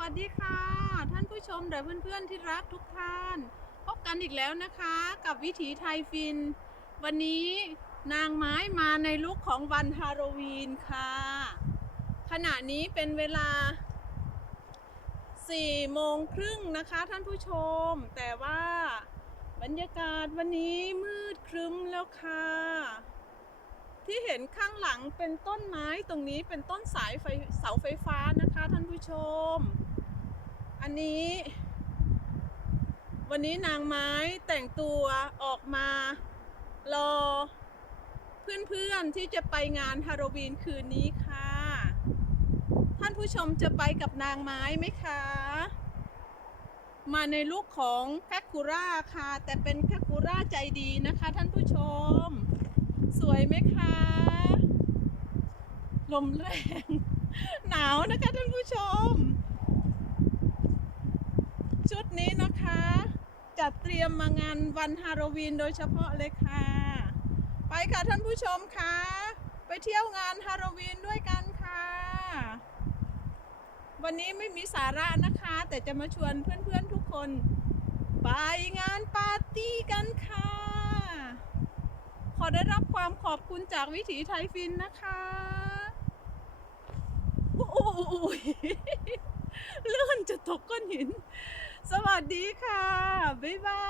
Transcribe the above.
วัสดีค่ะ ท่านผู้ชมและเพื่อนๆที่รักทุกท่าน พบกันอีกแล้วนะคะ กับวิถีไทยฟิน วันนี้นางไม้มาในลุคของวันฮาโลวีนค่ะ ขณะนี้เป็นเวลา4โมงครึ่งนะคะท่านผู้ชม แต่ว่าบรรยากาศวันนี้มืดครึ้มแล้วค่ะ ที่เห็นข้างหลังเป็นต้นไม้ตรงนี้เป็นต้นสายไฟเสาไฟฟ้านะคะท่านผู้ชม อันนี้ วันนี้นางไม้แต่งตัวออกมารอเพื่อนๆที่จะไปงานฮาโลวีนคืนนี้ค่ะ ท่านผู้ชมจะไปกับนางไม้ไหมคะ มาในลุคของแคคคูร่าค่ะ แต่เป็นแคคคูร่าใจดีนะคะท่านผู้ชม สวยไหมคะ ลมแรง หนาวนะคะท่านผู้ชม ชุดนี้นะคะ จัดเตรียมมางานวันฮาโลวีนโดยเฉพาะเลยค่ะ ไปค่ะท่านผู้ชมคะไปเที่ยวงานฮาโลวีนด้วยกันค่ะ วันนี้ไม่มีสาระนะคะ แต่จะมาชวนเพื่อนๆทุกคน ไปงานปาร์ตี้กันค่ะ ได้รับความขอบคุณจากวิถีไทยฟินนะคะอุ้ยเลื่อนจะตกก้อนหิน สวัสดีค่ะ บ๊ายบาย